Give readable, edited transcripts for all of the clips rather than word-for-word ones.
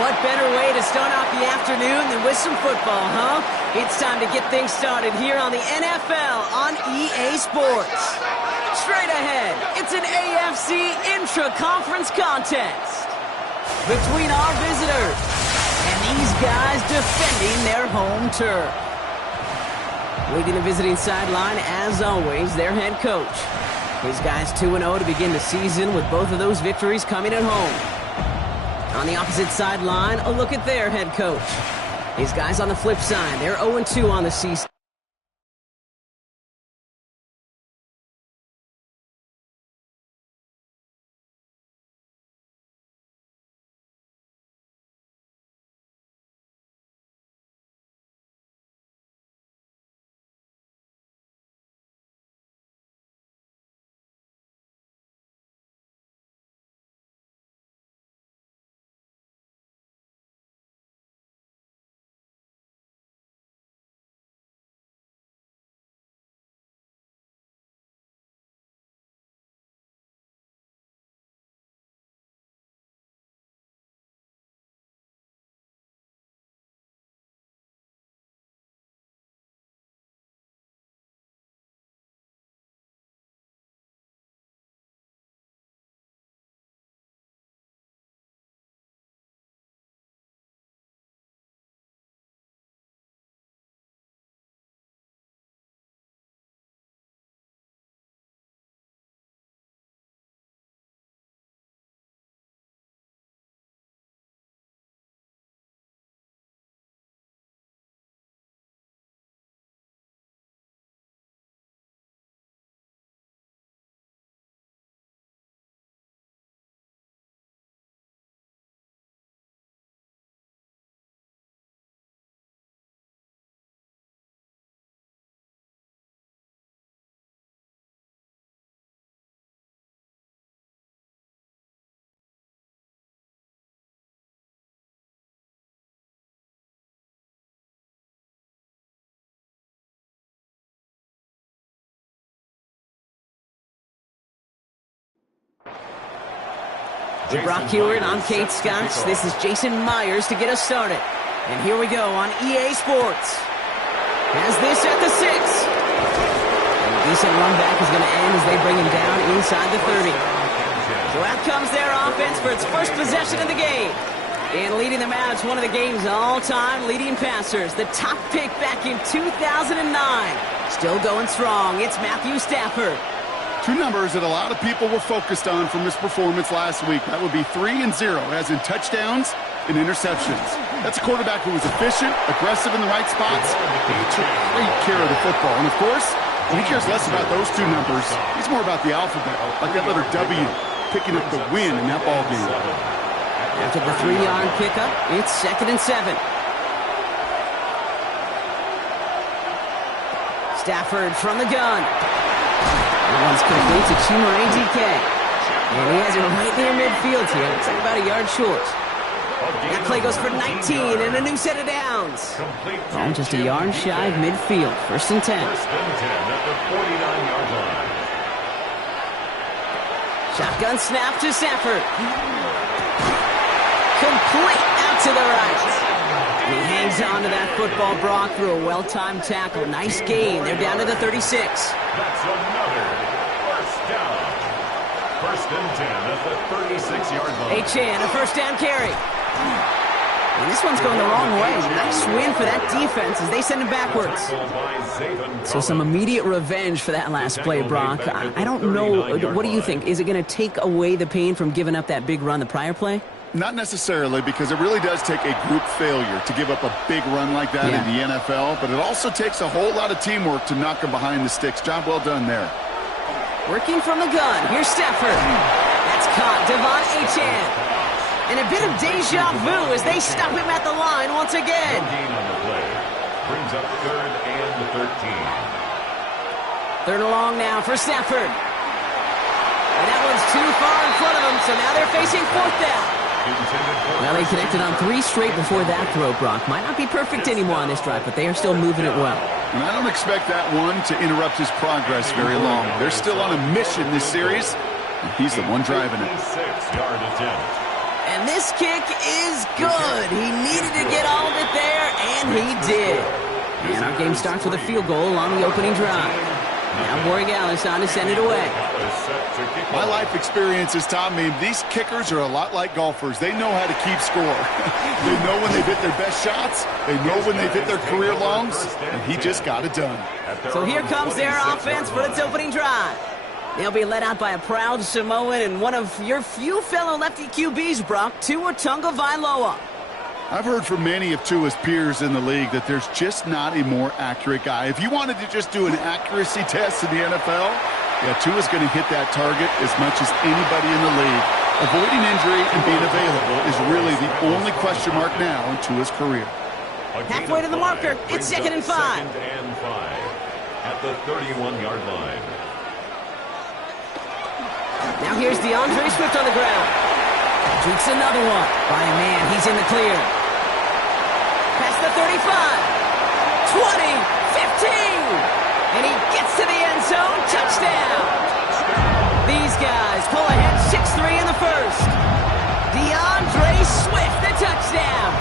What better way to start off the afternoon than with some football, huh? It's time to get things started here on the NFL on EA Sports. Straight ahead, it's an AFC intra-conference contest between our visitors and these guys defending their home turf. Leading the visiting sideline, as always, their head coach. His guys 2-0 to begin the season with both of those victories coming at home. On the opposite sideline, a look at their head coach. His guys on the flip side, they're 0-2 on the season. With Brock Hewitt, I'm Kate Scotts. This is Jason Myers to get us started. And here we go on EA Sports. Has this at the 6. And a decent run back is going to end as they bring him down inside the 30. So out comes their offense for its first possession of the game. And leading them out, it's one of the game's all-time leading passers. The top pick back in 2009. Still going strong. It's Matthew Stafford. Two numbers that a lot of people were focused on from his performance last week. That would be 3 and 0, as in touchdowns and interceptions. That's a quarterback who was efficient, aggressive in the right spots, and he took great care of the football. And, of course, he cares less about those two numbers. He's more about the alphabet, like that letter W, picking up the win in that ball game. After the 3-yard pickup, it's 2nd and 7. Stafford from the gun. That one's complete to Chimere DK. And he has it right near midfield here. Looks like about a yard short. That play goes for 19 and a new set of downs. Oh, just a yard shy of midfield. 1st and 10. At the 49-yard line. Shotgun snap to Stafford. Complete out to the right. And he hangs on to that football, Brock, through a well-timed tackle. Nice gain. They're down to the 36. That's another first down. 1st and 10 at the 36-yard line. Achane, a first down carry. And this one's going the wrong way. Nice win for that defense as they send him backwards. So some immediate revenge for that last play, Brock. I don't know. What do you think? Is it going to take away the pain from giving up that big run the prior play? Not necessarily, because it really does take a group failure to give up a big run like that in the NFL, but it also takes a whole lot of teamwork to knock them behind the sticks. Job well done there. Working from the gun. Here's Stafford. That's caught. Devon Achane. And a bit of deja vu as they stop him at the line once again. Gain on the play. Brings up 3rd and 13. 3rd and long now for Stafford. And that one's too far in front of them, so now they're facing 4th down. Well, they connected on 3 straight before that throw, Brock. Might not be perfect anymore on this drive, but they are still moving it well. And I don't expect that one to interrupt his progress very long. They're still on a mission this series, and he's the one driving it. 6-yard attempt. And this kick is good. He needed to get all of it there, and he did. And our game starts with a field goal on the opening drive. Now Borregales on to send it away. My life experience has taught me these kickers are a lot like golfers. They know how to keep score. They know when they've hit their best shots. They know when they've hit their career longs. And he just got it done. So here comes their offense for its opening drive. They'll be led out by a proud Samoan and one of your few fellow lefty QBs, Brock, Tua Tagovailoa. I've heard from many of Tua's peers in the league that there's just not a more accurate guy. If you wanted to just do an accuracy test in the NFL, yeah, Tua's going to hit that target as much as anybody in the league. Avoiding injury and being available is really the only question mark now in Tua's career. Halfway to the marker, it's 2nd and 5. At the 31-yard line. Now here's DeAndre Swift on the ground. Jukes another one. By a man, he's in the clear. Past the 35. 20. 15. And he gets to the end zone. Touchdown. These guys pull ahead 6-3 in the first. DeAndre Swift, the touchdown.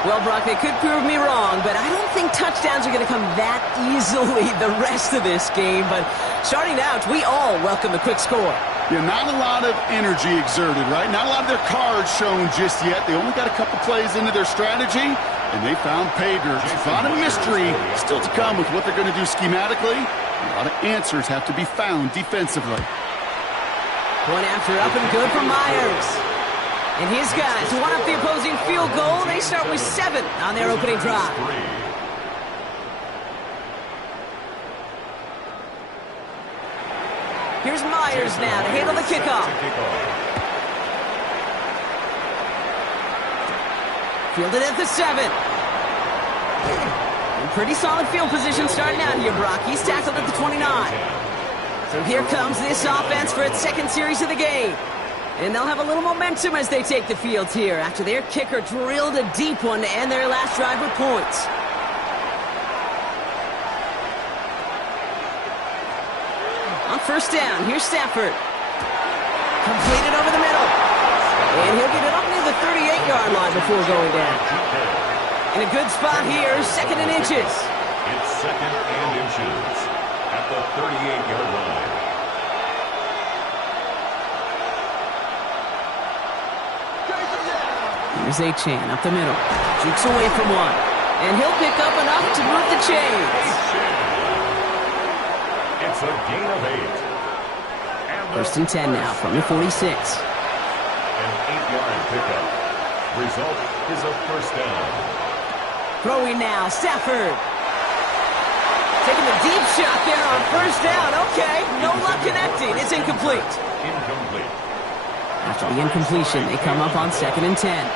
Well, Brock, they could prove me wrong, but I don't think touchdowns are going to come that easily the rest of this game. But starting out, we all welcome the quick score. Yeah, not a lot of energy exerted, right? Not a lot of their cards shown just yet. They only got a couple plays into their strategy, and they found pay dirt. A lot of mystery still to come with what they're going to do schematically. A lot of answers have to be found defensively. Point after up and good for Myers. And his guys want up the opposing field goal. They start with 7 on their opening drive. Here's Myers now to handle the kickoff. Fielded at the 7. In pretty solid field position starting out here, Brock. He's tackled at the 29. So here comes this offense for its second series of the game. And they'll have a little momentum as they take the field here after their kicker drilled a deep one to end their last drive with points. On first down, here's Stafford. Completed over the middle. And he'll get it up near the 38-yard line before going down. In a good spot here, 2nd and inches. It's 2nd and inches at the 38-yard line. Here's Achane up the middle. Jukes away from one. And he'll pick up enough to move the chains. It's a gain of 8. First and 10 now from the 46. An 8-yard pickup. Result is a first down. Throwing now, Stafford. Taking the deep shot there on first down. Okay, no luck connecting. It's incomplete. Incomplete. After the incompletion, they come up on 2nd and 10.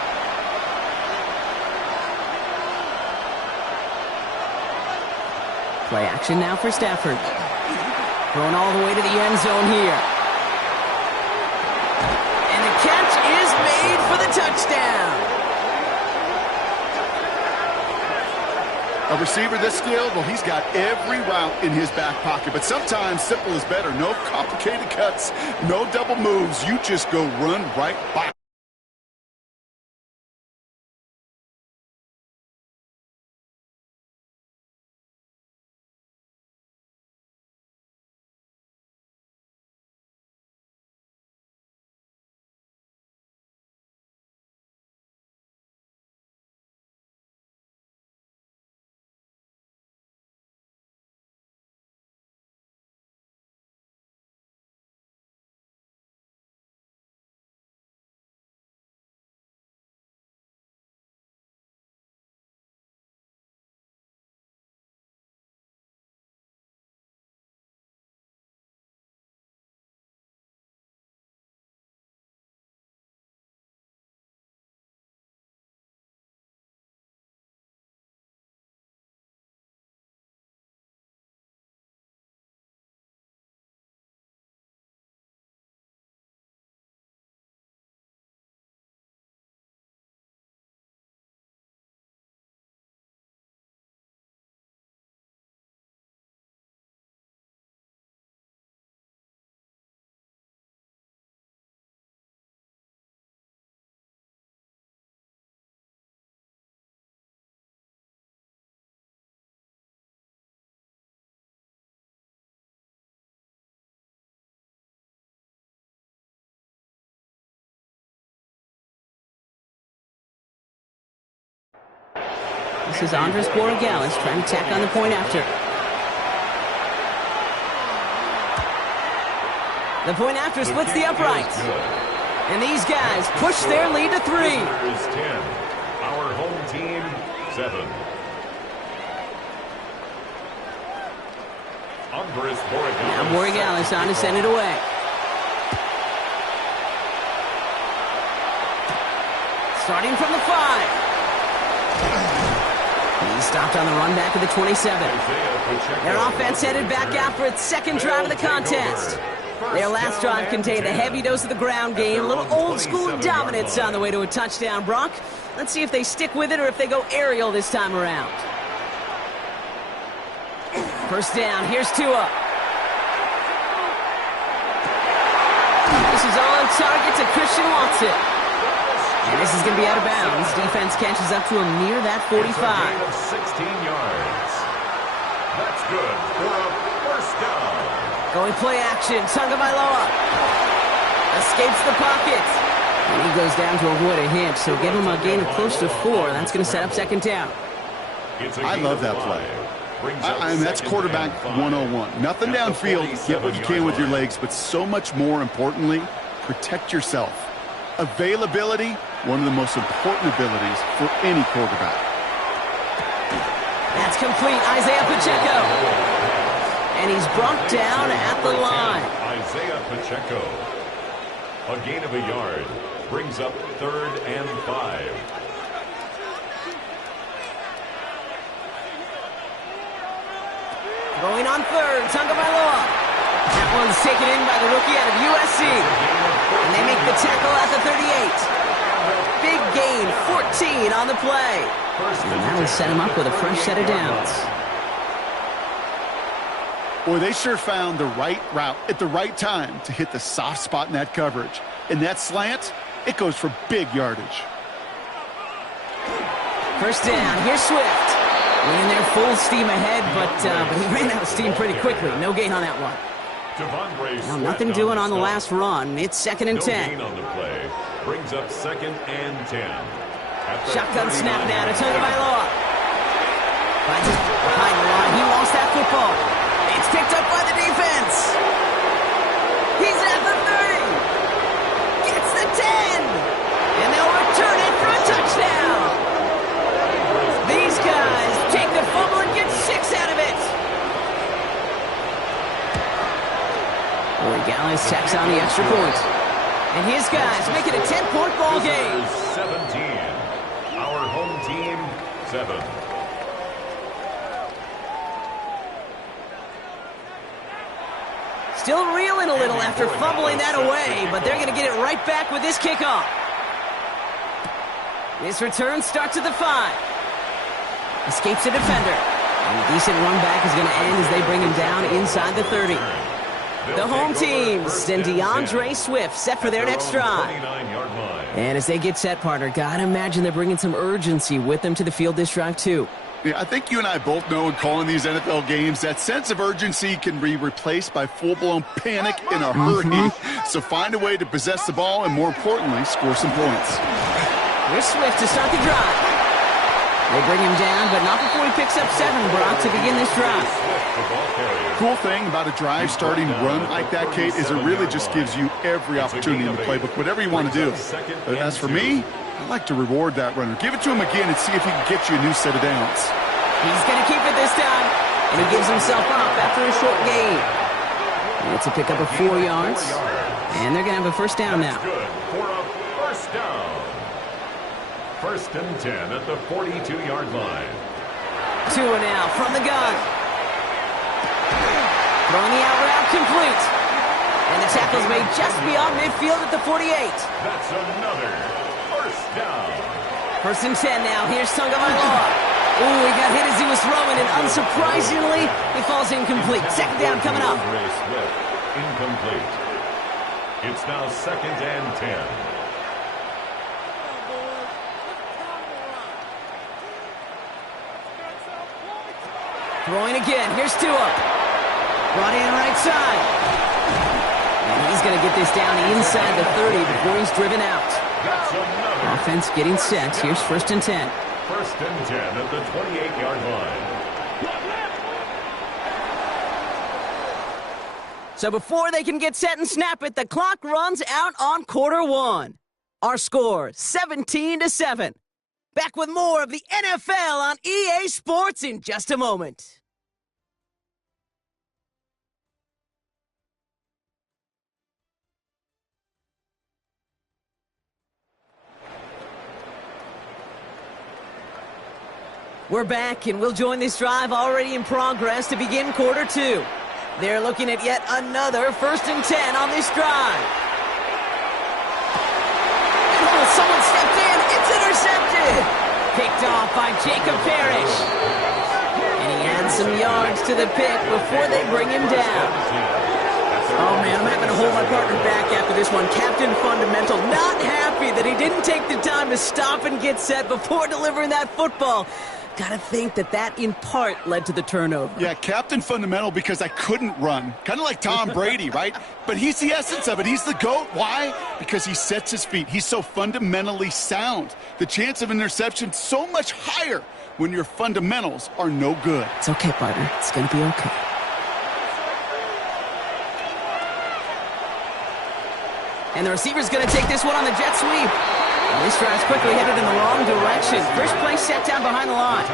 Play action now for Stafford. Thrown all the way to the end zone here. And the catch is made for the touchdown. A receiver this skilled, well, he's got every route in his back pocket. But sometimes simple is better. No complicated cuts, no double moves. You just go run right by. This is Andres Borregales trying to tack on the point after. The point after splits the uprights. And these guys push their lead to 3. 10. Our home team, 7. Andres Borregales. Now Borregales on to send it away. Starting from the 5. He's stopped on the run back of the 27. Their offense headed back out for its second drive of the contest. Their last drive contained a heavy dose of the ground game, a little old-school dominance on the way to a touchdown, Brock. Let's see if they stick with it or if they go aerial this time around. First down, here's Tua. This is on target to Christian Watson. And this is going to be out of bounds. Defense catches up to him near that 45. It's a gain of 16 yards. That's good for a first down. Going play action, Tagovailoa escapes the pocket. And he goes down to avoid a hit, so give him a gain of close to 4. That's going to set up second down. I love that play. I mean, that's quarterback 101. Nothing downfield, get what you can with your legs, but so much more importantly, protect yourself. Availability, one of the most important abilities for any quarterback. That's complete, Isaiah Pacheco. And he's brought down at the line. Isaiah Pacheco. A gain of a yard brings up 3rd and 5. Going on 3rd, Tagovailoa. That one's taken in by the rookie out of USC. And they make the tackle at the 38. Big gain, 14 on the play. And that'll set him up with a fresh set of downs. Boy, they sure found the right route at the right time to hit the soft spot in that coverage. And that slant, it goes for big yardage. First down, here's Swift. Winning there full steam ahead, but he ran out of steam pretty quickly. No gain on that one. Now, nothing doing on the last run. It's 2nd and 10. No gain on the play. Brings up 2nd and 10. Shotgun snap now to Tagovailoa. Finds it behind the line. He lost that football. It's picked up by the defense. He's at the 30. Gets the 10. And they'll return it for a touchdown. These guys take the fumble and get 6 out of it. Borregales tacks on the extra point. And his guys make it a 10-point ball game. 17. Our home team, 7. Still reeling a little after fumbling that away, but they're going to get it right back with this kickoff. This return starts at the 5. Escapes a defender. And a decent run back is going to end as they bring him down inside the 30. The home team send DeAndre Swift set for their next drive. And as they get set, partner, gotta imagine they're bringing some urgency with them to the field this drive too. Yeah, I think you and I both know in calling these NFL games that sense of urgency can be replaced by full-blown panic in a hurry. So find a way to possess the ball and, more importantly, score some points. Here's Swift to start the drive. They bring him down, but not before he picks up 7, Brock, to begin this drive. Cool thing about a drive starting run like that, Kate, is it really just gives you every opportunity in the playbook, whatever you want to do. But as for me, I like to reward that runner. Give it to him again and see if he can get you a new set of downs. He's going to keep it this time, and he gives himself up after a short gain. It's a pickup of 4 yards, and they're going to have a first down now. Good for a first down. 1st and 10 at the 42-yard line. Tua now from the gun. Throwing the out route complete. And the tackle's made just beyond midfield at the 48. That's another first down. 1st and 10 now. Here's Tagovailoa. Ooh, he got hit as he was throwing, and unsurprisingly, he falls incomplete. Second down coming up. Incomplete. It's now 2nd and 10. Throwing again. Here's Tua. Brought in right side. And he's going to get this down inside the 30 before he's driven out. That's another. Offense getting set. Here's 1st and 10. First and 10 at the 28-yard line. So before they can get set and snap it, the clock runs out on quarter one. Our score, 17-7. Back with more of the NFL on EA Sports in just a moment. We're back, and we'll join this drive already in progress to begin quarter two. They're looking at yet another first and 10 on this drive. Oh, someone stepped in. It's intercepted. Picked off by Jacob Parrish. And he adds some yards to the pick before they bring him down. Oh, man, I'm having to hold my partner back after this one. Captain Fundamental not happy that he didn't take the time to stop and get set before delivering that football. Gotta think that in part led to the turnover. Yeah, Captain Fundamental because I couldn't run. Kind of like Tom Brady, right? But he's the essence of it. He's the GOAT. Why? Because he sets his feet. He's so fundamentally sound. The chance of interception so much higher when your fundamentals are no good. It's okay, partner. It's gonna be okay. And the receiver's gonna take this one on the jet sweep. And this drive's quickly headed in the wrong direction. First play set down behind the line.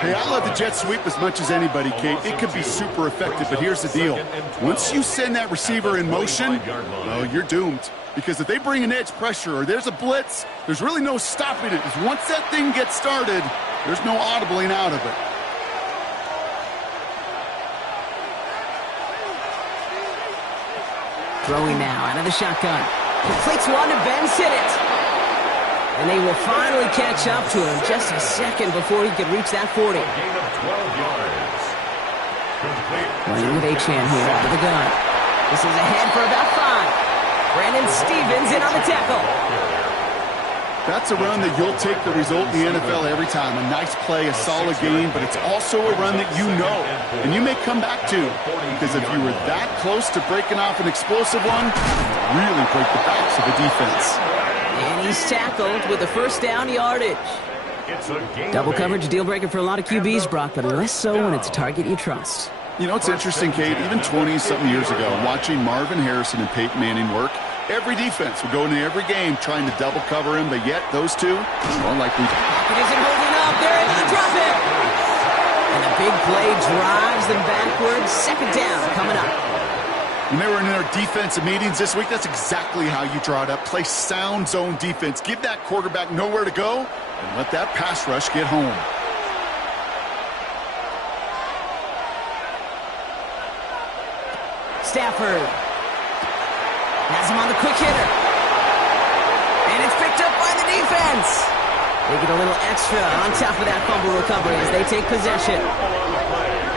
Hey, I love the jet sweep as much as anybody, Kate. It could be super effective, but here's the deal. Once you send that receiver in motion, well, you're doomed. Because if they bring an edge pressure or there's a blitz, there's really no stopping it. Because once that thing gets started, there's no audibling out of it. Throwing now out of the shotgun. Completes one to Ben Sinnott. And they will finally catch up to him just a second before he could reach that 40. Running with Achane here out of the gun. This is ahead for about 5. Brandon Stevens in on the tackle. That's a run that you'll take the result in the NFL every time. A nice play, a solid game, but it's also a run that you know and you may come back to. Because if you were that close to breaking off an explosive one, you really break the backs of the defense. And he's tackled with the first down yardage. Double coverage deal breaker for a lot of QBs, Brock, but less so when it's a target you trust. You know, it's interesting, Kate, even 20-something years ago, watching Marvin Harrison and Peyton Manning work, every defense would go into every game trying to double cover him, but yet those two, well, like we... Pocket isn't holding up. They're able to drop it. And the big play drives them backwards. Second down coming up. When they were in their defensive meetings this week, that's exactly how you draw it up. Play sound zone defense. Give that quarterback nowhere to go and let that pass rush get home. Stafford has him on the quick hitter. And it's picked up by the defense. They get a little extra on top of that fumble recovery as they take possession.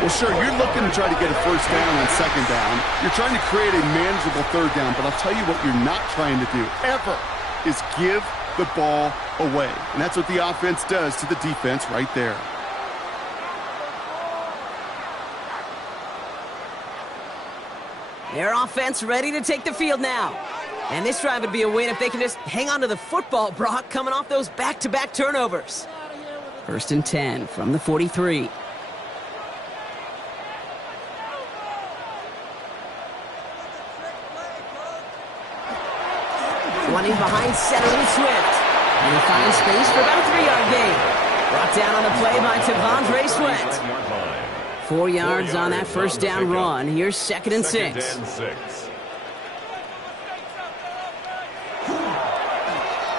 Well, sure, you're looking to try to get a first down on second down. You're trying to create a manageable third down, but I'll tell you what you're not trying to do, ever, is give the ball away. And that's what the offense does to the defense right there. Their offense ready to take the field now. And this drive would be a win if they can just hang on to the football, Brock, coming off those back-to-back turnovers. First and 10 from the 43. Running behind center with Swift. And he finds space for about a 3-yard gain. Brought down on the play by T'Vondre Sweat. 4 yards on that first down run. Here's second and 6.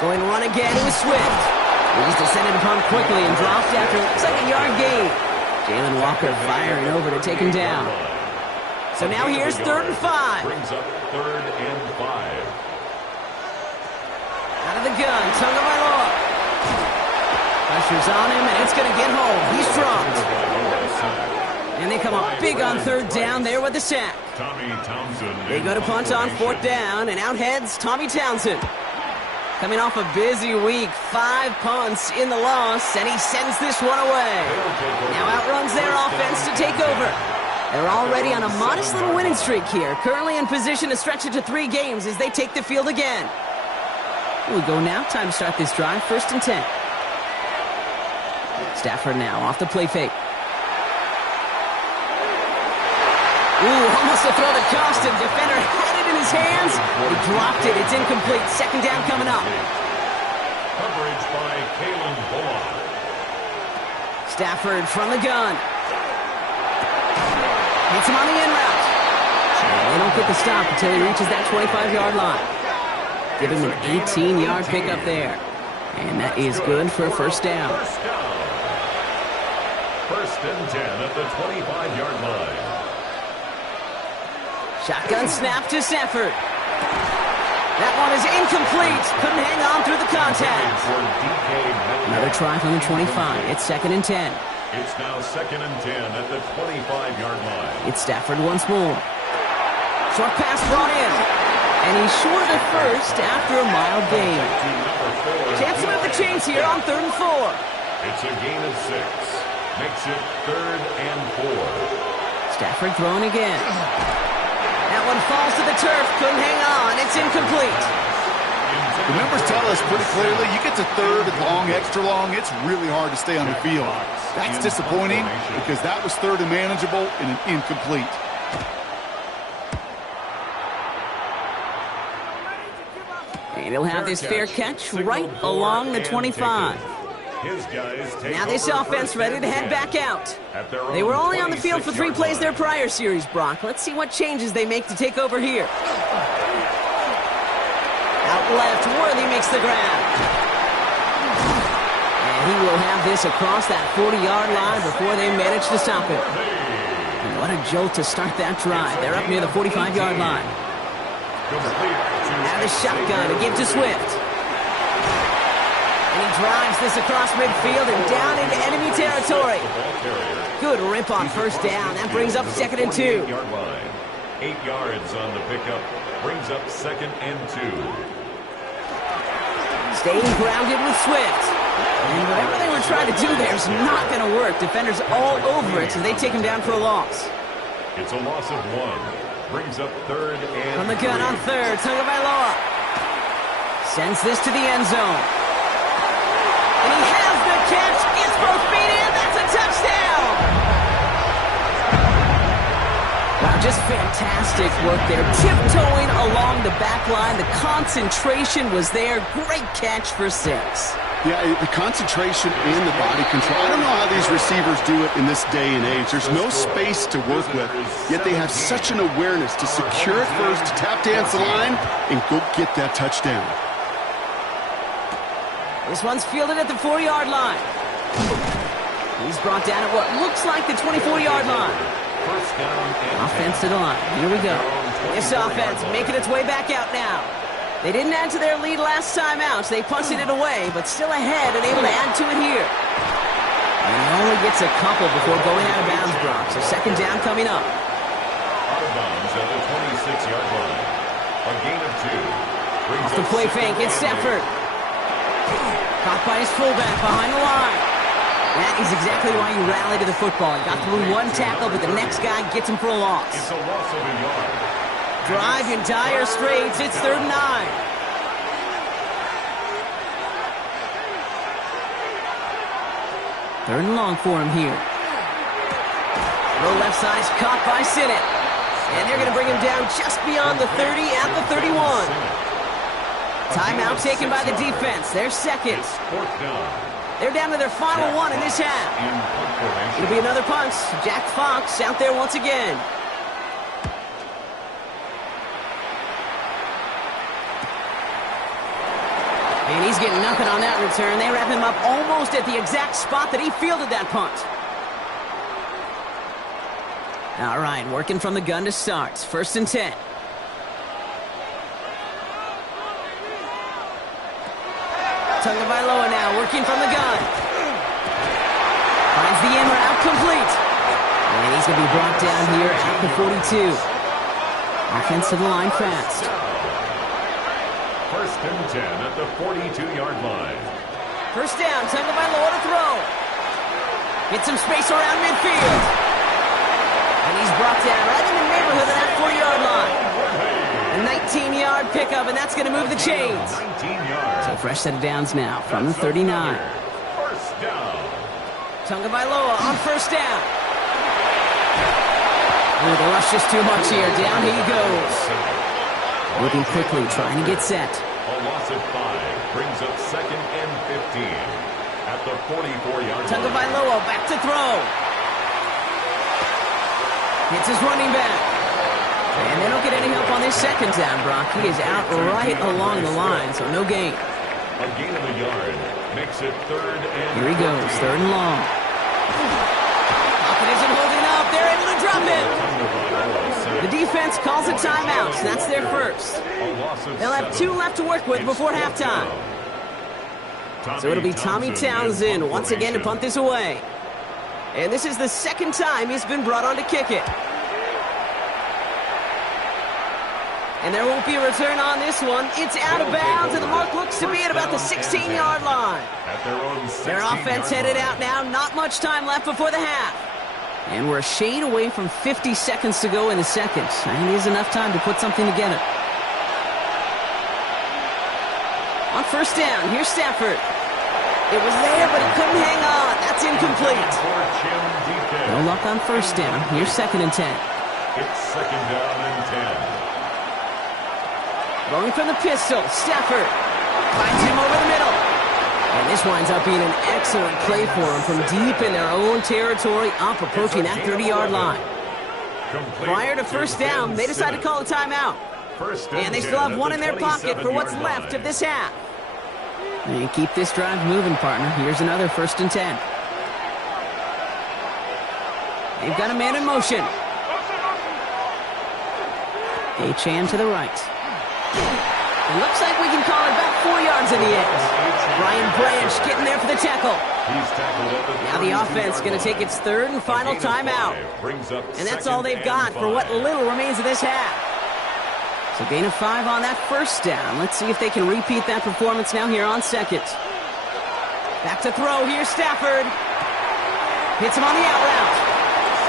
Going to run again with Swift. He's descended upon quickly and dropped after a 2-yard gain. Jalen Walker firing over to take him down. So now here's 3rd and 5. Brings up 3rd and 5. Out of the gun, Tagovailoa. Pressure's on him, and it's going to get home. He's dropped. And they come up big on 3rd down there with the sack. They go to punt on 4th down, and out heads Tommy Townsend. Coming off a busy week, 5 punts in the loss, and he sends this one away. Now outruns their offense to take over. They're already on a modest little winning streak here, currently in position to stretch it to 3 games as they take the field again. We go now. Time to start this drive. 1st and 10. Stafford now off the play fake. Ooh, almost a throw that cost him. Defender had it in his hands. He dropped it. It's incomplete. Second down coming up. Coverage by Kalen Bullock. Stafford from the gun. Hits him on the in route. They don't get the stop until he reaches that 25-yard line. Give him an 18-yard pickup there. And that is good for a first down. First and 10 at the 25-yard line. Shotgun snap to Stafford. That one is incomplete. Couldn't hang on through the contact. Another try from the 25. It's second and 10. It's now second and 10 at the 25-yard line. It's Stafford once more. Short pass brought in. And he's short of first after a mild gain. Chance to move the chains here on 3rd and 4. It's a gain of 6. Makes it 3rd and 4. Stafford throwing again. That one falls to the turf. Couldn't hang on. It's incomplete. The numbers tell us pretty clearly, you get to 3rd and long, extra long, it's really hard to stay on the field. That's disappointing because that was 3rd and manageable and an incomplete. And he'll have this fair catch right along the 25. Now this offense ready to head back out. They were only on the field for 3 plays their prior series, Brock. Let's see what changes they make to take over here. Out left, Worthy makes the grab. And he will have this across that 40-yard line before they manage to stop it. And what a jolt to start that drive. They're up near the 45-yard line. Now the shotgun to give to Swift. And he drives this across midfield and down into enemy territory. Good rip on first down. That brings up second and 2. 8 yards on the pickup. Brings up second and 2. Staying grounded with Swift. And whatever they were trying to do there is not going to work. Defenders all over it, so they take him down for a loss. It's a loss of 1. Brings up 3rd and From the gun 3. on 3rd, Tagovailoa sends this to the end zone. And he has the catch, gets both feet in, that's a touchdown! Wow, just fantastic work there. Tiptoeing along the back line, the concentration was there. Great catch for 6. Yeah, the concentration and the body control. I don't know how these receivers do it in this day and age. There's no space to work with, yet they have such an awareness to secure it first, to tap dance the line, and go get that touchdown. This one's fielded at the 4-yard line. He's brought down at what looks like the 24-yard line. First down and Offense to the line. Here we go. This offense making its way back out now. They didn't add to their lead last time out, so they punted it away, but still ahead and able to add to it here. And he only gets a couple before going out of bounds, Brock. So second down coming up. out of bounds at the 26-yard line. A gain of 2. Off the play fake, it's Stafford. Caught by his fullback behind the line. That is exactly why you rally to the football. He got through one tackle, but the next guy gets him for a loss. It's a loss of a yard. Drive in dire straits. It's 3rd and 9. Third and long for him here. Low left side's caught by Sinnott. And they're going to bring him down just beyond the 30 at the 31. Timeout taken by the defense. Their second. It's 4th down. They're down to their final one in this half. It'll be another punt. Jack Fox out there once again. And he's getting nothing on that return. They wrap him up almost at the exact spot that he fielded that punt. All right, working from the gun to start. 1st and 10. Tagovailoa now working from the gun. Finds the in route complete. And he's going to be brought down here at the 42. Offense to the line fast. 1st and 10 at the 42-yard line. First down, Tagovailoa to throw. Get some space around midfield. And he's brought down right in the neighborhood of that 40-yard line. A 19-yard pickup, and that's going to move the chains. 19 yards. So fresh set of downs now from the 39. 1st down. Tagovailoa on first down. Oh, the rush is too much here. Down he goes. Looking quickly, trying to get set. A loss of 5 brings up 2nd and 15 at the 44-yard line. Tagovailoa back to throw. It's his running back. And they don't get any help on this second down, Brock. He is out right along the line, so no gain. A gain of a yard makes it 3rd and Here he goes, 3rd and long. Pocket isn't holding up. They're able to drop him. The defense calls a timeout. That's their first. They'll have 2 left to work with before halftime. So it'll be Tommy Townsend once again to punt this away. And this is the 2nd time he's been brought on to kick it. And there won't be a return on this one. It's out of bounds, and the mark looks to be at about the 16-yard line. Their offense headed out now. Not much time left before the half. And we're a shade away from 50 seconds to go in the second. And it is enough time to put something together. On first down, here's Stafford. It was there, but he couldn't hang on. That's incomplete. No luck on first down. Here's 2nd and 10. It's 2nd down and 10. Rolling from the pistol, Stafford finds him over the middle. And this winds up being an excellent play for him from deep in their own territory, up approaching that 30-yard line. Prior to first down, they decide to call a timeout. And they still have 1 in their pocket for what's left of this half. And keep this drive moving, partner. Here's another 1st and 10. They've got a man in motion. Achane to the right. It looks like we can call it about 4 yards in the end. Brian Branch getting there for the tackle. Now the offense going to take its 3rd and final timeout. And that's all they've got for what little remains of this half. So gain of 5 on that first down. Let's see if they can repeat that performance now here on 2nd. Back to throw. Here's Stafford. Hits him on the out route.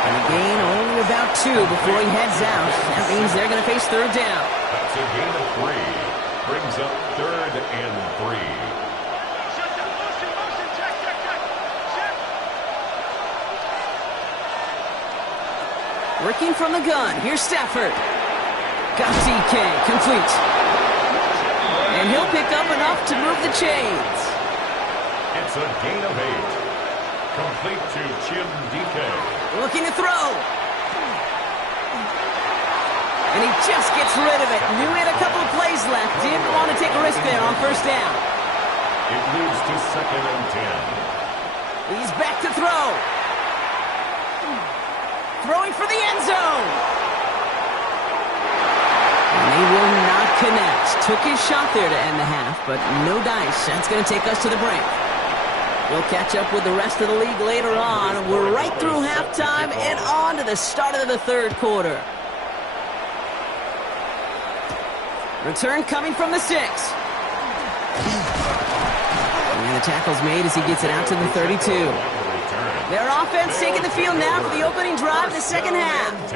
And a gain only about 2 before he heads out. That means they're going to face 3rd down. That's a gain of 3. Brings up 3rd and 3. Working from the gun. Here's Stafford. Got DK. Complete. And he'll pick up enough to move the chains. It's a gain of 8. Complete to Chim DK. Looking to throw. And he just gets rid of it. Knew he had a couple of plays left. Didn't want to take a risk there on first down. It moves to 2nd and 10. He's back to throw. Throwing for the end zone. And they will not connect. Took his shot there to end the half, but no dice. That's going to take us to the break. We'll catch up with the rest of the league later on. We're right through halftime and on to the start of the 3rd quarter. Return coming from the 6. And the tackle's made as he gets it out to the 32. Their offense taking the field now for the opening drive of the second half.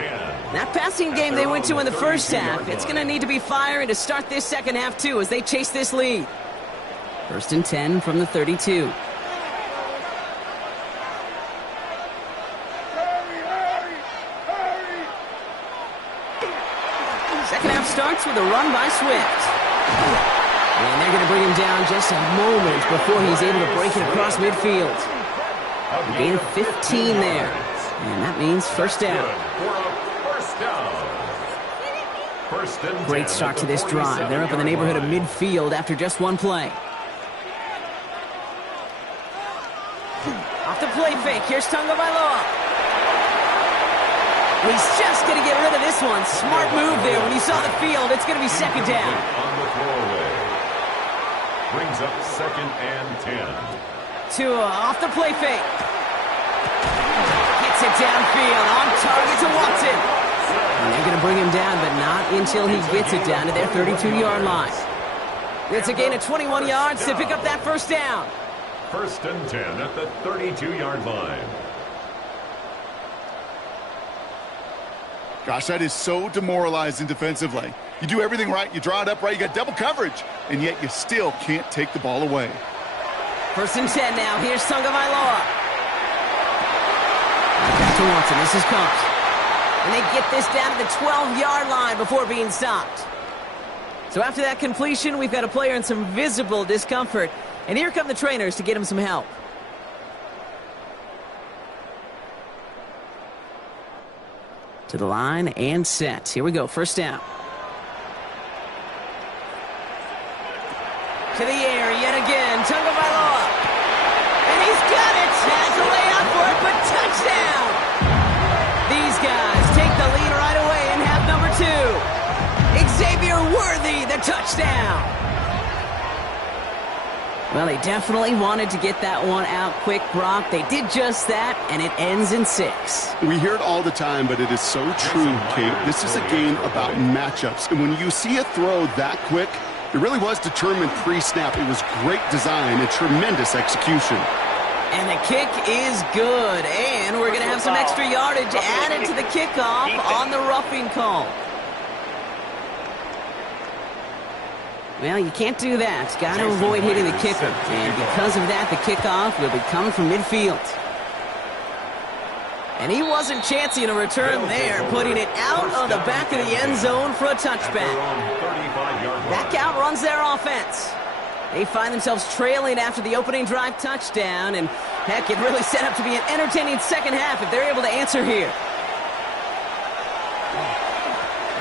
That passing game they went to in the first half, it's going to need to be firing to start this second half too as they chase this lead. 1st and 10 from the 32. Second half starts with a run by Swift. And they're going to bring him down just a moment before he's able to break it across midfield. A gain of 15 there. And that means first down. Great start to this drive. They're up in the neighborhood of midfield after just 1 play. Off the play fake. Here's Tagovailoa. He's just going to get rid of this one. Smart move there. When you saw the field, it's going to be 2nd down. On the throwaway. Brings up 2nd and 10. Tua off the play fake. Gets it downfield. On target to Watson. And they're going to bring him down, but not until he gets it down to their 32-yard line. It's a gain of 21 yards to pick up that first down. 1st and 10 at the 32-yard line. Gosh, that is so demoralizing defensively. You do everything right, you draw it up right, you got double coverage, and yet you still can't take the ball away. 1st and 10 now. Here's Tagovailoa. to Watson. This is caught. And they get this down to the 12-yard line before being stopped. So after that completion, we've got a player in some visible discomfort. And here come the trainers to get him some help. To the line and set. Here we go, first down. To the air yet again, Tagovailoa. And he's got it! Has to lay out for it, but touchdown! These guys take the lead right away in half number 2. Xavier Worthy, the touchdown! Well, they definitely wanted to get that one out quick, Brock. They did just that, and it ends in 6. We hear it all the time, but it is so true, Kate. This is a game about matchups, and when you see a throw that quick, it really was determined pre-snap. It was great design and tremendous execution. And the kick is good. And we're going to have some extra yardage added to the kickoff on the roughing call. Well, you can't do that. Got to avoid hitting the kicker. And because of that, the kickoff will be coming from midfield. And he wasn't chancing a return there, putting it out of the back of the end zone for a touchback. That outruns their offense. They find themselves trailing after the opening drive touchdown, and heck, it really set up to be an entertaining second half if they're able to answer here.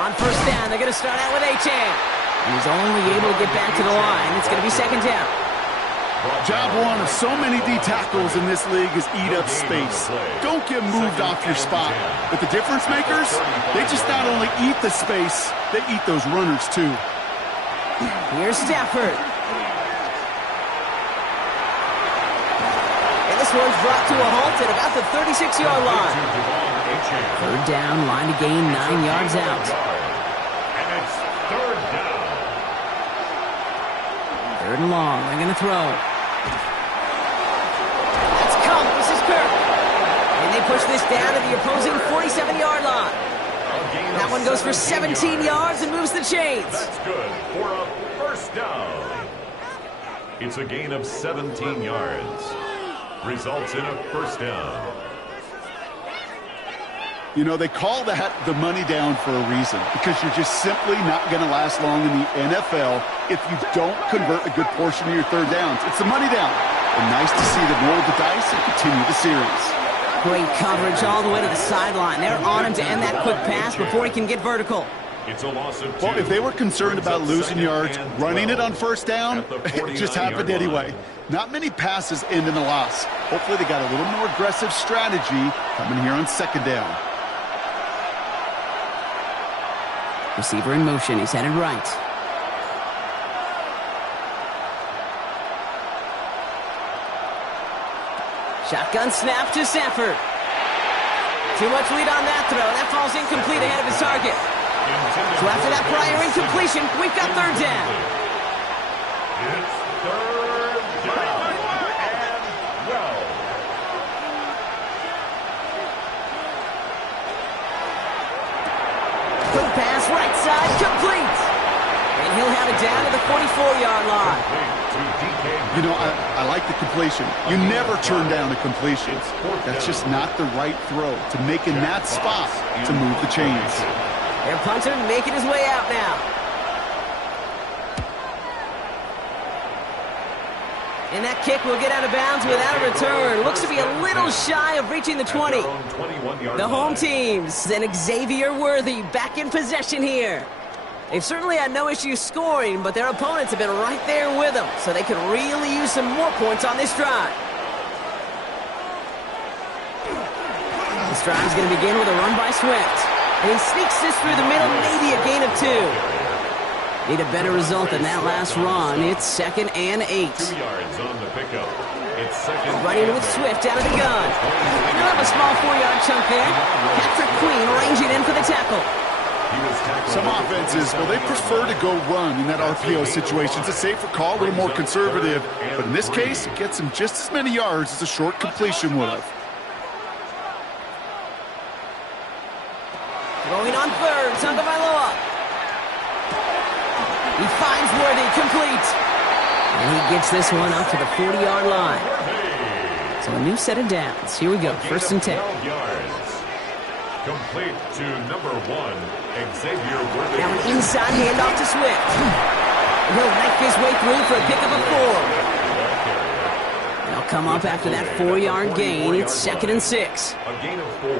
On first down, they're going to start out with Achane. He's only able to get back to the line. It's going to be second down. Job one of so many D tackles in this league is eat up space. Don't get moved off your spot. But the difference makers, they just not only eat the space, they eat those runners too. Here's Stafford. And this one's brought to a halt at about the 36-yard line. Third down, line to gain 9 yards out. And it's third down. Third and long, they're going to throw. Let's come, this is Kirk. And they push this down to the opposing 47-yard line. That one goes for 17 yards and moves the chains. That's good for a first down. It's a gain of 17 yards. Results in a first down. You know, they call that the money down for a reason, because you're just simply not going to last long in the NFL if you don't convert a good portion of your third downs. It's the money down. And nice to see them roll the dice and continue the series. Great coverage all the way to the sideline. They're on him to end that quick pass before he can get vertical. It's a loss of 2. Well, if they were concerned about losing yards, running it on first down, it just happened anyway. Not many passes end in a loss. Hopefully they got a little more aggressive strategy coming here on second down. Receiver in motion. He's headed right. Shotgun snap to Stafford. Too much lead on that throw. That falls incomplete ahead of his target. So after that prior incompletion, we've got third down. It's third down and well. Quick pass, right side, complete. And he'll have it down to the 44-yard line. You know, I like the completion. You never turn down a completion. That's just not the right throw to make in that spot to move the chains. Their punter making his way out now. And that kick will get out of bounds without a return. Looks to be a little shy of reaching the 20. The home teams and Xavier Worthy back in possession here. They've certainly had no issue scoring, but their opponents have been right there with them, so they could really use some more points on this drive. This drive's going to begin with a run by Swift. And he sneaks this through the middle, maybe a gain of 2. Need a better result than that last run. It's 2nd and 8. 2 yards on the pickup. It's second. Running with Swift out of the gun. And he'll have a small 4-yard chunk there. Patrick Queen ranging in for the tackle. Some offenses, well, they prefer to go run in that RPO situation. It's a safer call, a little more conservative. But in this case, it gets him just as many yards as a short completion would have. Going on third, Tagovailoa. He finds Worthy, complete. And he gets this one up to the 40-yard line. So a new set of downs. Here we go, 1st and 10. Complete to number 1, Xavier Worthy. Now an inside handoff to Swift. He'll knife his way through for a pickup of 4. They'll come up after that 4-yard gain. It's 2nd and 6. A gain of 4.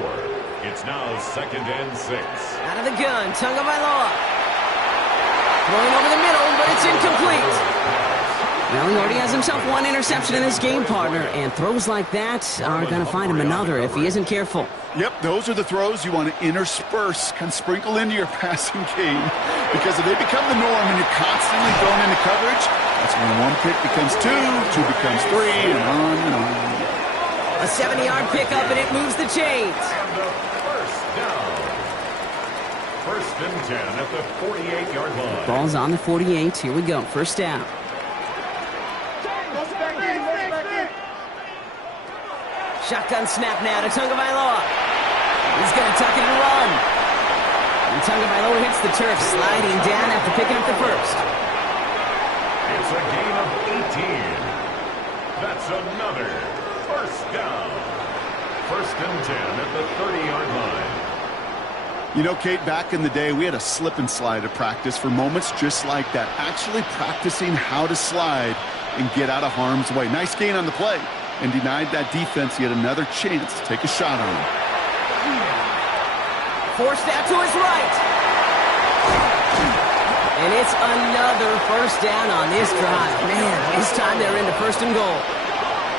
It's now 2nd and 6. Out of the gun, Tagovailoa. Throwing over the middle, but it's incomplete. Well, he already has himself 1 interception in this game, partner, and throws like that are going to find him another if he isn't careful. Yep, those are the throws you want to intersperse, kind of sprinkle into your passing game, because if they become the norm and you're constantly thrown into coverage, that's when 1 pick becomes 2, 2 becomes 3, and on and on. A 70-yard pickup, and it moves the chains. And the first down. 1st and 10 at the 48-yard line. Ball's on the 48. Here we go. 1st down. Shotgun snap now to Tagovailoa. He's going to tuck it and run. And Tagovailoa hits the turf, sliding down after picking up the 1st. It's a gain of 18. That's another 1st down. 1st and 10 at the 30-yard line. You know, Kate, back in the day, we had a slip and slide at practice for moments just like that. Actually practicing how to slide and get out of harm's way. Nice gain on the play. And denied that defense yet another chance to take a shot on him. Forced out to his right. And it's another 1st down on this drive. Man, this time they're into 1st and goal.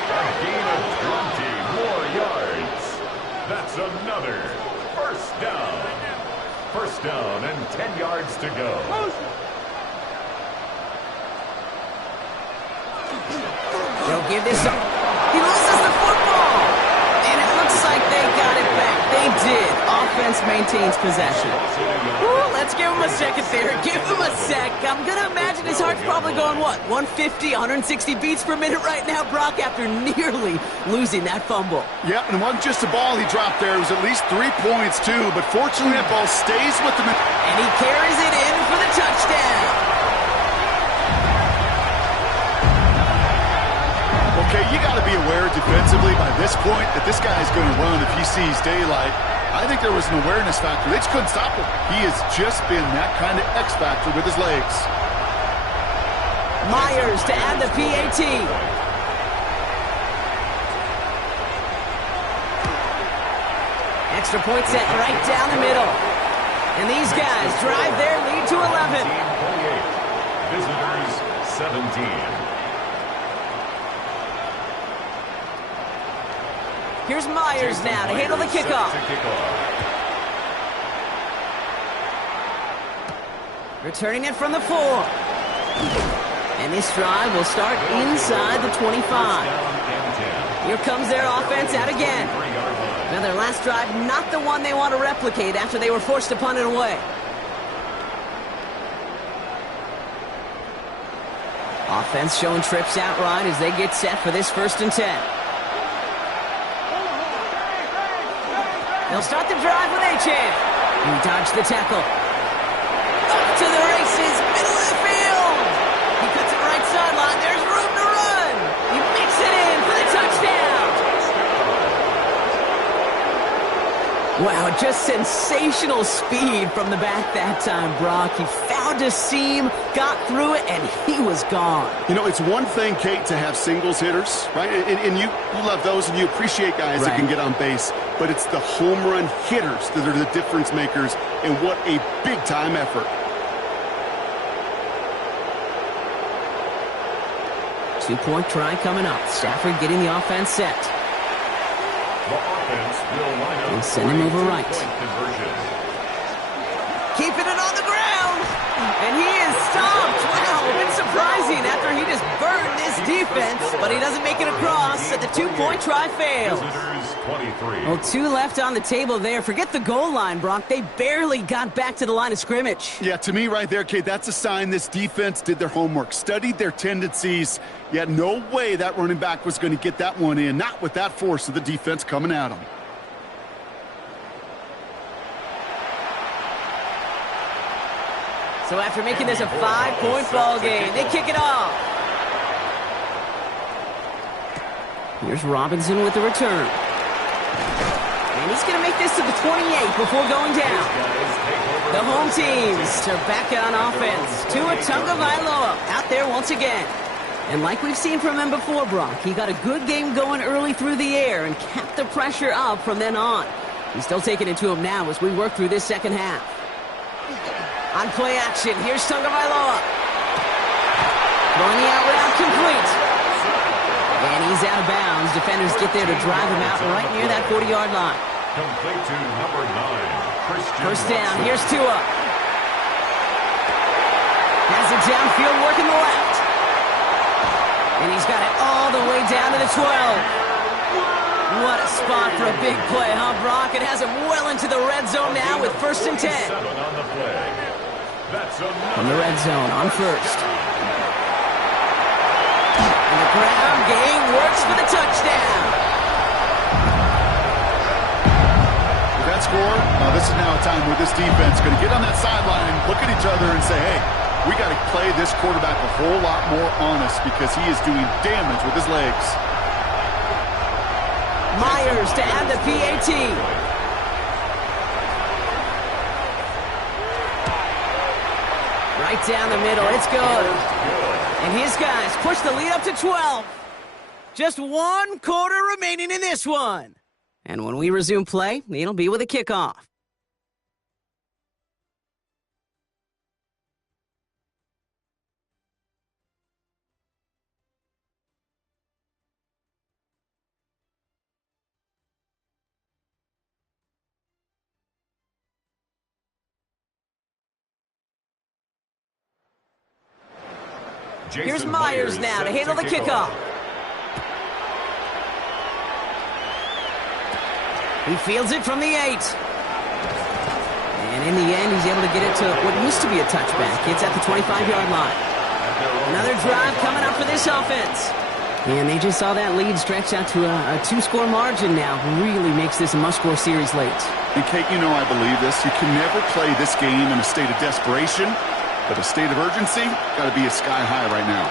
A gain of 20 more yards. That's another 1st down. 1st down and 10 yards to go. They'll give this up. He loses the football. And it looks like they got it back. They did. Offense maintains possession. Ooh, let's give him a second there. Give him a sec. I'm going to imagine his heart's probably going, what, 150, 160 beats per minute right now, Brock, after nearly losing that fumble. Yeah, and it wasn't just a ball he dropped there. It was at least 3 points, too. But fortunately, that ball stays with him. And he carries it in for the touchdown. Okay, you got to be aware defensively by this point that this guy's going to run if he sees daylight. I think there was an awareness factor. They just couldn't stop him. He has just been that kind of X factor with his legs. Myers to add the PAT. Extra point set right down the middle. And these guys drive their lead to 11. Visitors 17. Here's Myers now to handle the kickoff. Returning it from the 4. And this drive will start inside the 25. Here comes their offense out again. Now their last drive, not the one they want to replicate after they were forced to punt it away. Offense showing trips out right as they get set for this 1st and 10. They'll start the drive with Achane. He dodged the tackle. Up to the races, middle of the field. He cuts it right sideline. There's room to run. He makes it in for the touchdown. Wow, just sensational speed from the back that time, Brock. He found a seam, got through it, and he was gone. You know, it's one thing, Kate, to have singles hitters, right? And you love those, and you appreciate guys that can get on base. But it's the home run hitters that are the difference makers, and what a big-time effort. 2-point try coming up. Stafford getting the offense set. The offense will line up. And send him over right. Keeping it on the ground. And he is stopped. Wow, a bit surprising after he just burned this defense. But he doesn't make it across, and the 2-point try fails. Visitors 23. Well, 2 left on the table there. Forget the goal line, Brock. They barely got back to the line of scrimmage. Yeah, to me right there, Kate, that's a sign this defense did their homework, studied their tendencies. You had no way that running back was going to get that one in, not with that force of the defense coming at him. So after making this a 5-point ball game, they kick it off. Here's Robinson with the return. And he's going to make this to the 28 before going down. The home teams are back on offense. Tua Tagovailoa out there once again. And like we've seen from him before, Brock, he got a good game going early through the air and kept the pressure up from then on. He's still taking it to him now as we work through this second half. On play action, here's Tagovailoa. Throwing the out route complete. And he's out of bounds. Defenders get there to drive him out right near that 40-yard line. Complete to number 9, Christian. First down, here's Tua. Has it downfield, working the left. And he's got it all the way down to the 12. What a spot for a big play, huh, Brock? It has him well into the red zone now with 1st and 10. From the red zone on first. And the ground game works for the touchdown. With that score, this is now a time where this defense is going to get on that sideline, look at each other and say, hey, we got to play this quarterback a whole lot more honest because he is doing damage with his legs. Myers to add the PAT. Right down the middle. It's good. And his guys push the lead up to 12. Just 1 quarter remaining in this one. And when we resume play, it'll be with a kickoff. Here's Myers now to handle the kickoff. He fields it from the 8. And in the end, he's able to get it to what used to be a touchback. It's at the 25-yard line. Another drive coming up for this offense. And they just saw that lead stretch out to a 2-score margin now. Really makes this a must-score series late. And Kate, you know I believe this. You can never play this game in a state of desperation. But a state of urgency, got to be a sky high right now.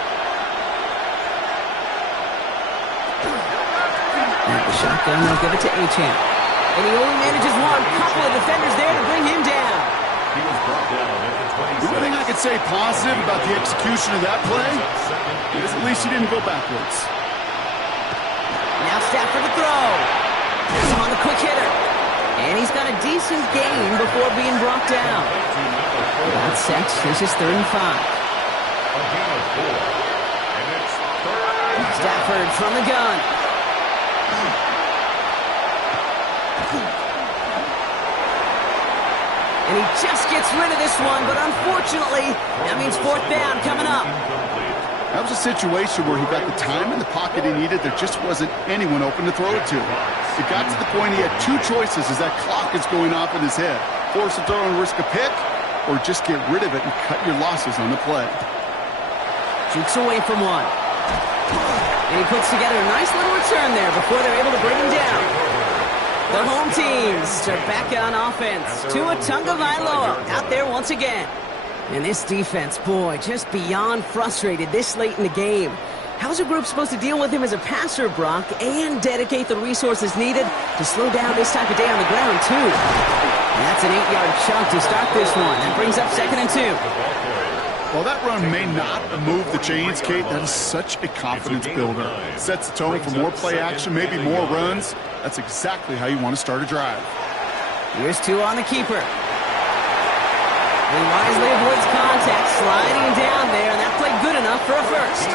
At the shotgun, they'll give it to Achane. And he only manages one. Couple of defenders there to bring him down. He was brought down at the 27. The only thing I could say positive about the execution of that play is at least he didn't go backwards. Now Stafford to throw. Here's him on the quick hitter. And he's got a decent gain before being brought down. That's set. This is 3rd and 5. Stafford from the gun. And he just gets rid of this one, but unfortunately, that means 4th down coming up. That was a situation where he got the time in the pocket he needed. There just wasn't anyone open to throw it to. It got to the point he had 2 choices as that clock is going off in his head. Force a throw and risk a pick, or just get rid of it and cut your losses on the play. Jukes away from one. And he puts together a nice little return there before they're able to bring him down. The home teams are back on offense. Tua Tagovailoa out there once again. And this defense, boy, just beyond frustrated this late in the game. How's a group supposed to deal with him as a passer, Brock, and dedicate the resources needed to slow down this type of day on the ground, too? And that's an 8-yard chunk to start this one. That brings up 2nd and 2. While that run may not move the chains, Kate, that is such a confidence builder. Sets the tone for more play action, maybe more runs. That's exactly how you want to start a drive. Here's Tua on the keeper. He wisely avoids contact, sliding down there, and that played good enough for a first.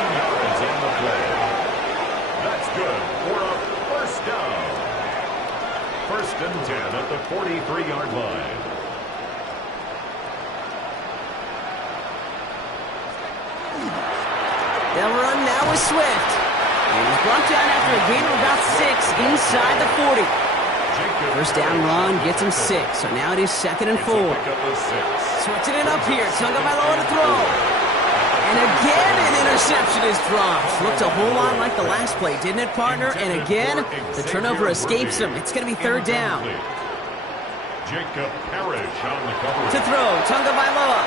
That's good for a first down. 1st and 10 at the 43-yard line. They'll run now with Swift. And he's brought down after a gain of about 6 inside the 40. First down run gets him 6. So now it is 2nd and 4. Switching it up here. Tagovailoa to throw. And again an interception is dropped. Looked a whole lot like the last play, didn't it, partner? And again, the turnover escapes him. It's going to be 3rd down. Jacob Parrish on the cover. To throw. Tagovailoa.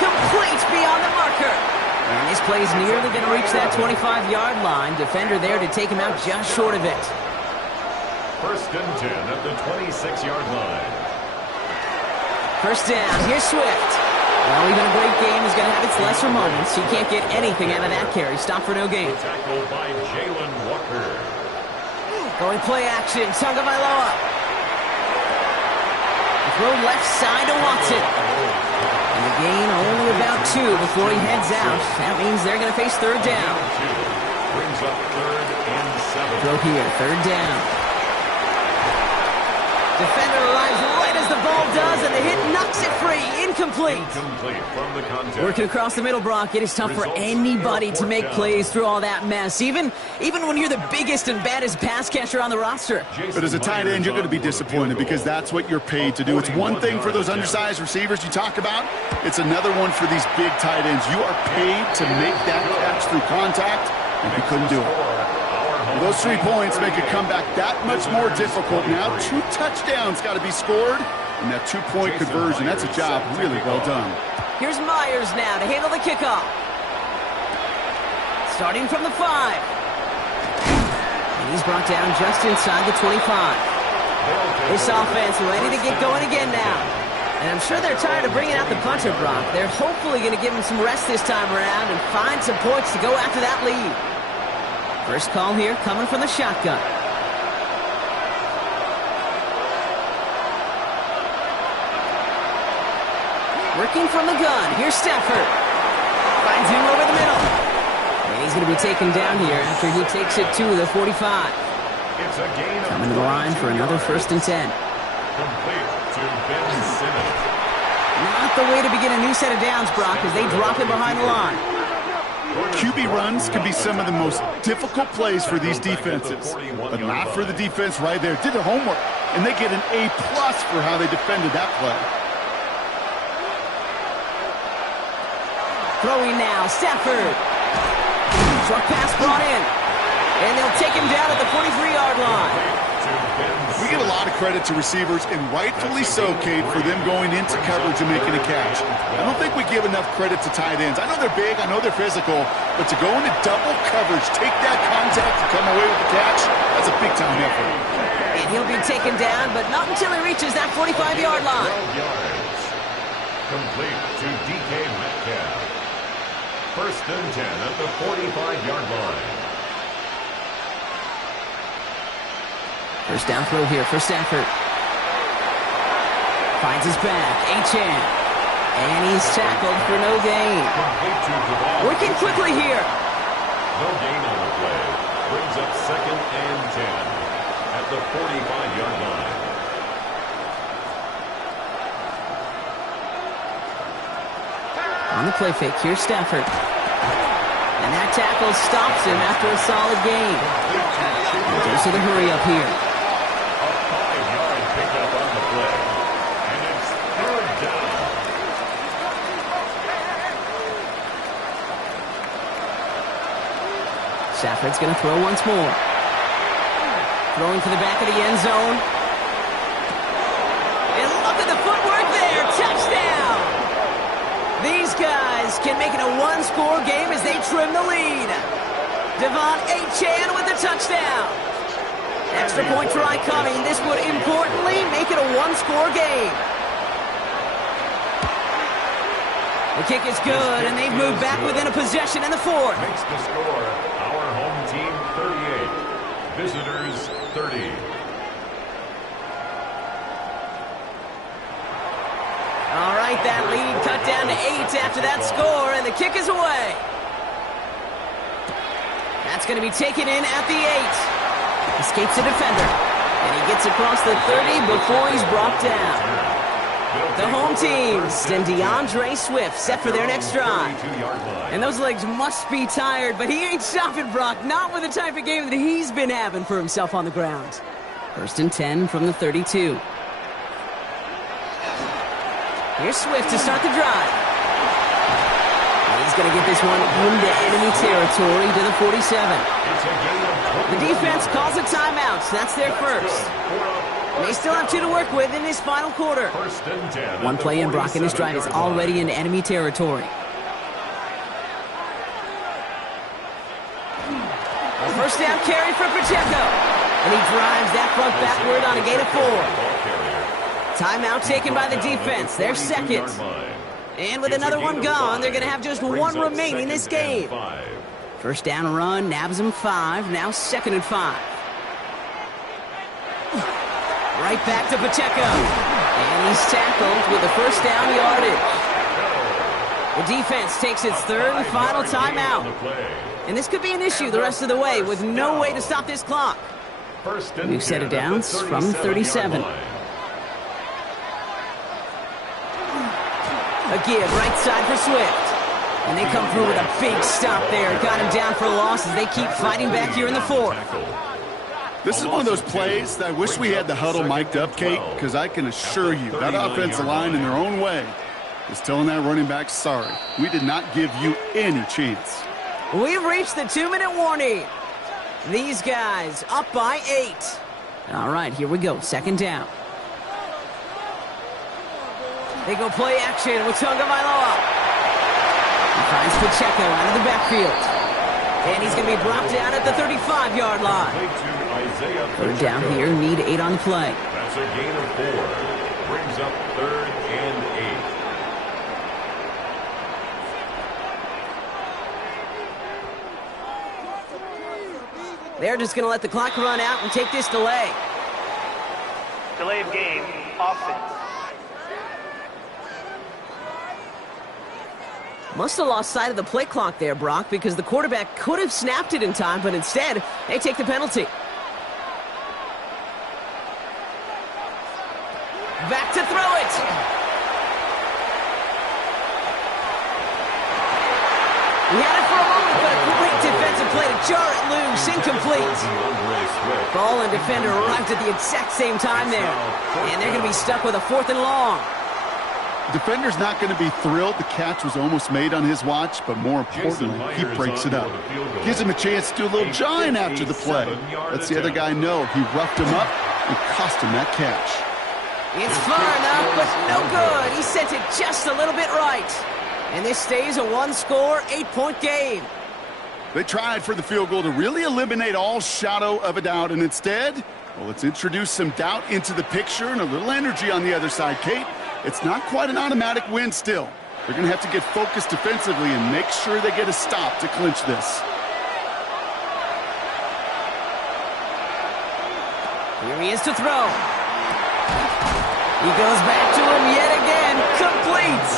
Complete beyond the marker. And this play's nearly going to reach that 25-yard line. Defender there to take him out just short of it. First and 10 at the 26-yard line. First down. Here's Swift. Well, even a great game is going to have its lesser moments. He can't get anything out of that carry. Stop for no gain. Tackled by Jalen Walker. Going play action. Tagovailoa. Throw left side to Watson. And the gain only about 2 before he heads out. That means they're going to face third down. Brings up 3rd and 7. Throw here. Third down. Defender arrives right as the ball does, and the hit knocks it free. Incomplete. Incomplete from the contest. Working across the middle, Brock. It is tough for anybody to make plays through all that mess, even when you're the biggest and baddest pass catcher on the roster. But as a tight end, you're going to be disappointed because that's what you're paid to do. It's one thing for those undersized receivers you talk about. It's another one for these big tight ends. You are paid to make that catch through contact, and you couldn't do it. Those 3 points make a comeback that much more difficult. Now 2 touchdowns got to be scored, and that 2-point conversion, that's a job really well done. Here's Myers now to handle the kickoff. Starting from the 5. And he's brought down just inside the 25. This offense ready to get going again now. And I'm sure they're tired of bringing out the punter, Brock. They're hopefully going to give him some rest this time around and find some points to go after that lead. First call here coming from the shotgun. Working from the gun. Here's Stafford. Finds him over the middle. And he's going to be taken down here after he takes it to the 45. It's a gain of coming to the line for another 1st and 10. Complete to Ben Simmons. Not the way to begin a new set of downs, Brock, as they drop him behind the line. QB runs can be some of the most difficult plays for these defenses, but not for the defense right there. Did their homework, and they get an A+ for how they defended that play. Throwing now, Stafford. Short pass brought in, and they'll take him down at the 43-yard line. We give a lot of credit to receivers, and rightfully so, Cade, for them going into coverage and making a catch. I don't think we give enough credit to tight ends. I know they're big, I know they're physical, but to go into double coverage, take that contact and come away with the catch, that's a big-time effort. And he'll be taken down, but not until he reaches that 45-yard line. 12 yards. Complete to DK Metcalf. First and 10 at the 45-yard line. First down throw here for Stafford. Finds his back. Achane. And he's tackled for no gain. Working quickly here. No gain on the play. Brings up 2nd and 10 at the 45-yard line. On the play fake, here's Stafford. And that tackle stops him after a solid gain. Goes to the hurry up here. A 5-yard pickup on the play. And it's 3rd down. Stafford's going to throw once more. Throwing to the back of the end zone. And look at the footwork there. Touchdown! These guys can make it a one-score game as they trim the lead. Devon Achane with the touchdown. Extra point try coming. This would importantly make it a one-score game. The kick is good, and they've moved back within a possession in the 4th. Makes the score our home team 38, visitors 30. All right, that lead cut down to 8 after that score, and the kick is away. That's going to be taken in at the 8. Escapes the defender, and he gets across the 30 before he's brought down. The home team and DeAndre Swift set for their next drive. And those legs must be tired, but he ain't stopping, Brock. Not with the type of game that he's been having for himself on the ground. 1st and 10 from the 32. Here's Swift to start the drive. He's going to get this one into enemy territory to the 47. The defense calls a timeout. That's their first. They still have 2 to work with in this final quarter. 1st and 10. One play in, Brock, and this drive is already in enemy territory. A first down carry for Pacheco. And he drives that front backward on a gain of 4. Timeout taken by the defense. They're second. And with another one gone, they're going to have just one remaining this game. First down run, nabs him 5. Now 2nd and 5. Right back to Pacheco. And he's tackled with the first down yardage. The defense takes its 3rd and final timeout. And this could be an issue the rest of the way with no way to stop this clock. New set of downs from 37. A give right side for Swift. And they come through with a big stop there. Got him down for a loss as they keep fighting back here in the 4th. This is one of those plays that I wish we had the huddle mic'd up, Kate, because I can assure you that offensive line in their own way is telling that running back, sorry, we did not give you any chance. We've reached the 2-minute warning. These guys up by 8. All right, here we go. 2nd down. They go play action with Tagovailoa. He finds Pacheco out of the backfield. And he's going to be brought down at the 35-yard line. 3rd down here, need 8 on the play. That's a gain of 4. Brings up 3rd and 8. They're just going to let the clock run out and take this delay. Delay of game, offense. Must have lost sight of the play clock there, Brock, because the quarterback could have snapped it in time, but instead, they take the penalty. Back to throw it. He had it for a moment, but a great defensive play to jar it loose. Incomplete. Ball and defender arrived at the exact same time there. And they're going to be stuck with a 4th and long. Defender's not going to be thrilled the catch was almost made on his watch, but more importantly, he breaks it up. Gives him a chance to do a little jawing after the play. Lets the other guy know he roughed him up and cost him that catch. It's far enough, but no good. He sent it just a little bit right. And this stays a 1-score, 8-point game. They tried for the field goal to really eliminate all shadow of a doubt, and instead, well, let's introduce some doubt into the picture and a little energy on the other side, Kate. It's not quite an automatic win still. They're going to have to get focused defensively and make sure they get a stop to clinch this. Here he is to throw. He goes back to him yet again. Complete.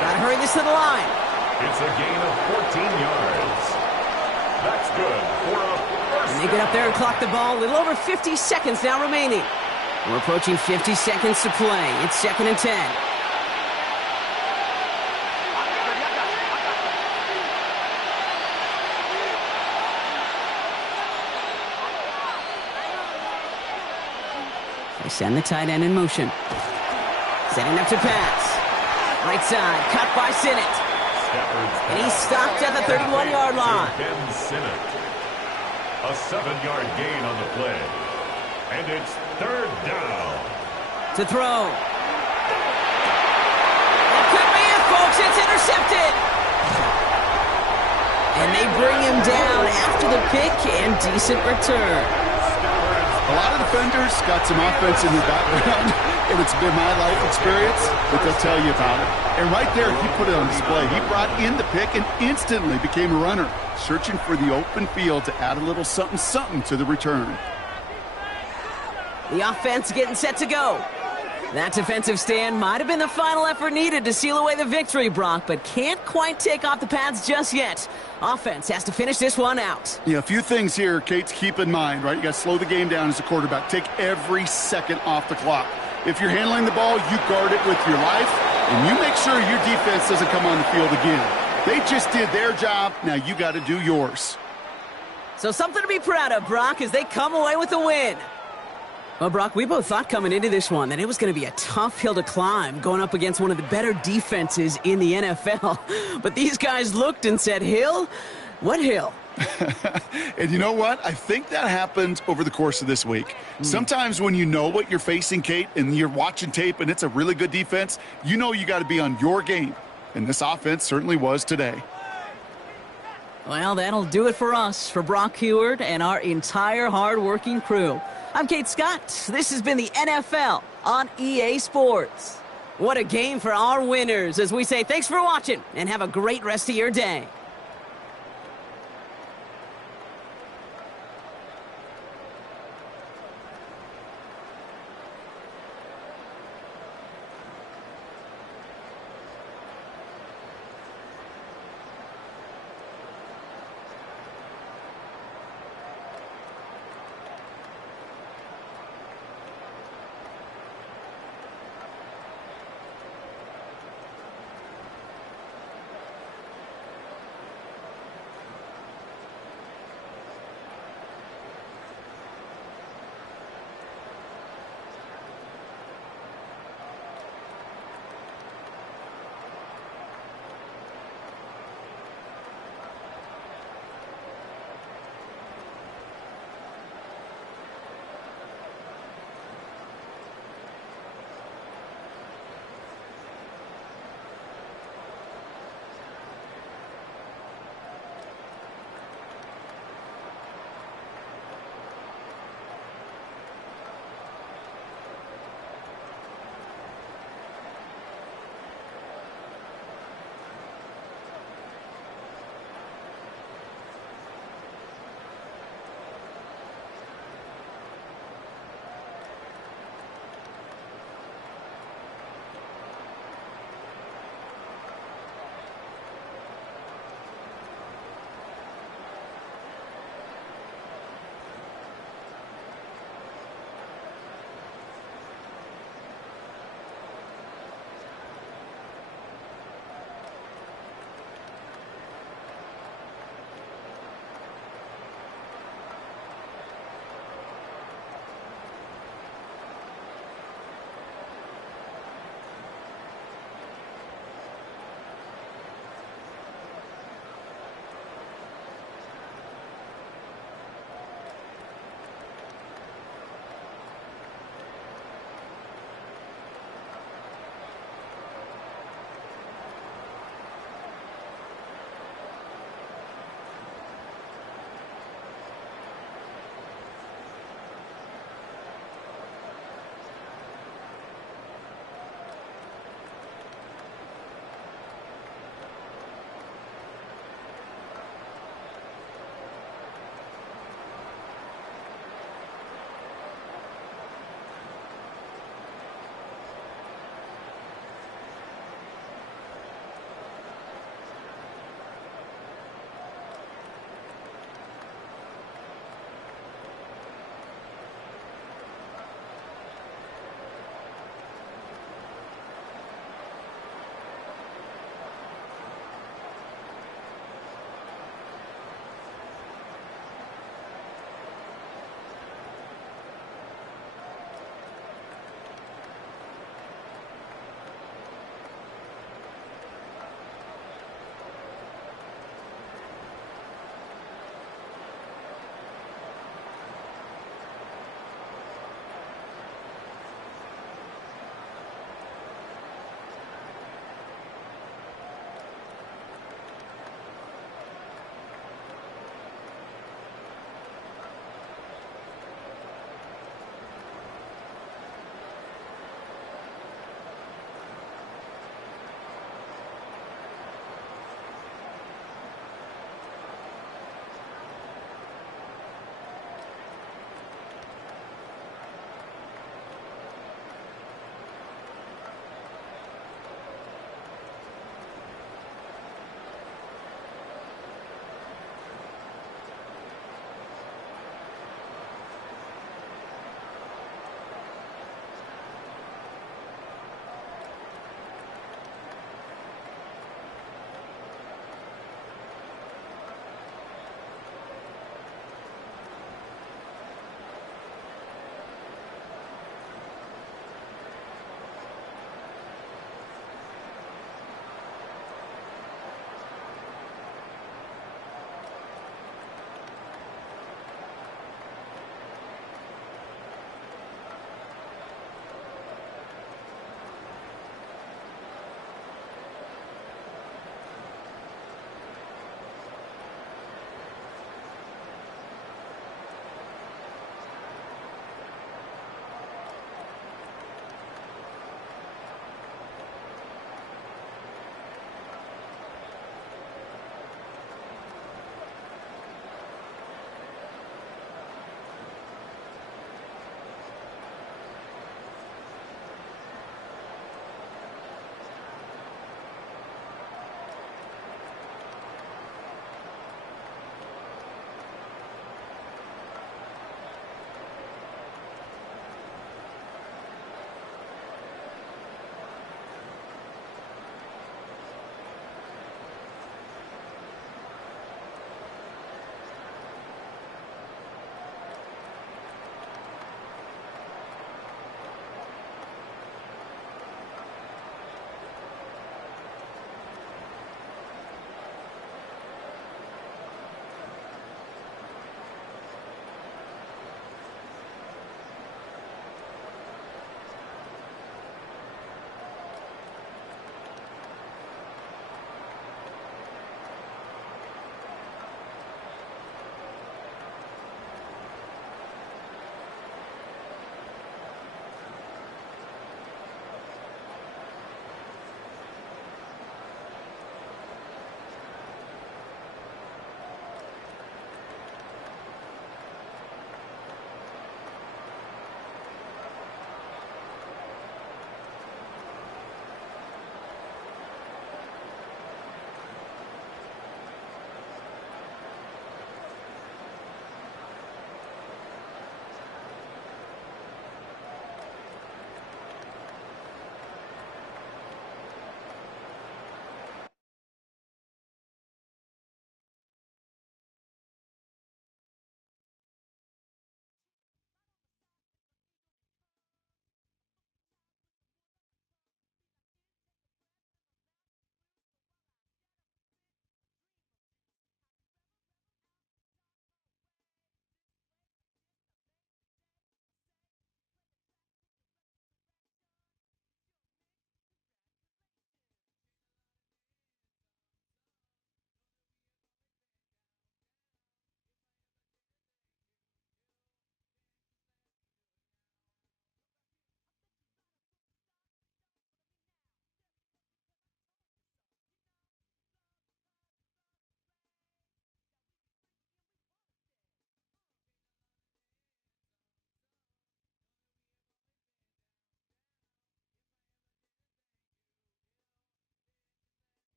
Got to hurry this to the line. It's a gain of 14 yards. That's good for a first. And they get up there and clock the ball. A little over 50 seconds now remaining. We're approaching 50 seconds to play. It's 2nd and 10. They send the tight end in motion. Setting up to pass. Right side, cut by Sinnott. And he's stopped at the 31-yard line. Ben Sinnott. A 7-yard gain on the play. And it's 3rd down. To throw. That could be it, folks. It's intercepted. And they bring him down after the pick and decent return. A lot of defenders got some offense in their background, and it's been my life experience, but they'll tell you about it. And right there, he put it on display. He brought in the pick and instantly became a runner, searching for the open field to add a little something-something to the return. The offense getting set to go. That defensive stand might have been the final effort needed to seal away the victory, Brock, but can't quite take off the pads just yet. Offense has to finish this one out. Yeah, a few things here, Kate, to keep in mind, right? You got to slow the game down as a quarterback. Take every second off the clock. If you're handling the ball, you guard it with your life, and you make sure your defense doesn't come on the field again. They just did their job. Now you got to do yours. So something to be proud of, Brock, as they come away with the win. Well, Brock, we both thought coming into this one that it was going to be a tough hill to climb going up against one of the better defenses in the NFL. But these guys looked and said, Hill? What hill? And you know what? I think that happened over the course of this week. Sometimes when you know what you're facing, Kate, and you're watching tape and it's a really good defense, you know you got to be on your game. And this offense certainly was today. Well, that'll do it for us, for Brock Huard and our entire hard-working crew. I'm Kate Scott. This has been the NFL on EA Sports. What a game for our winners as we say thanks for watching and have a great rest of your day.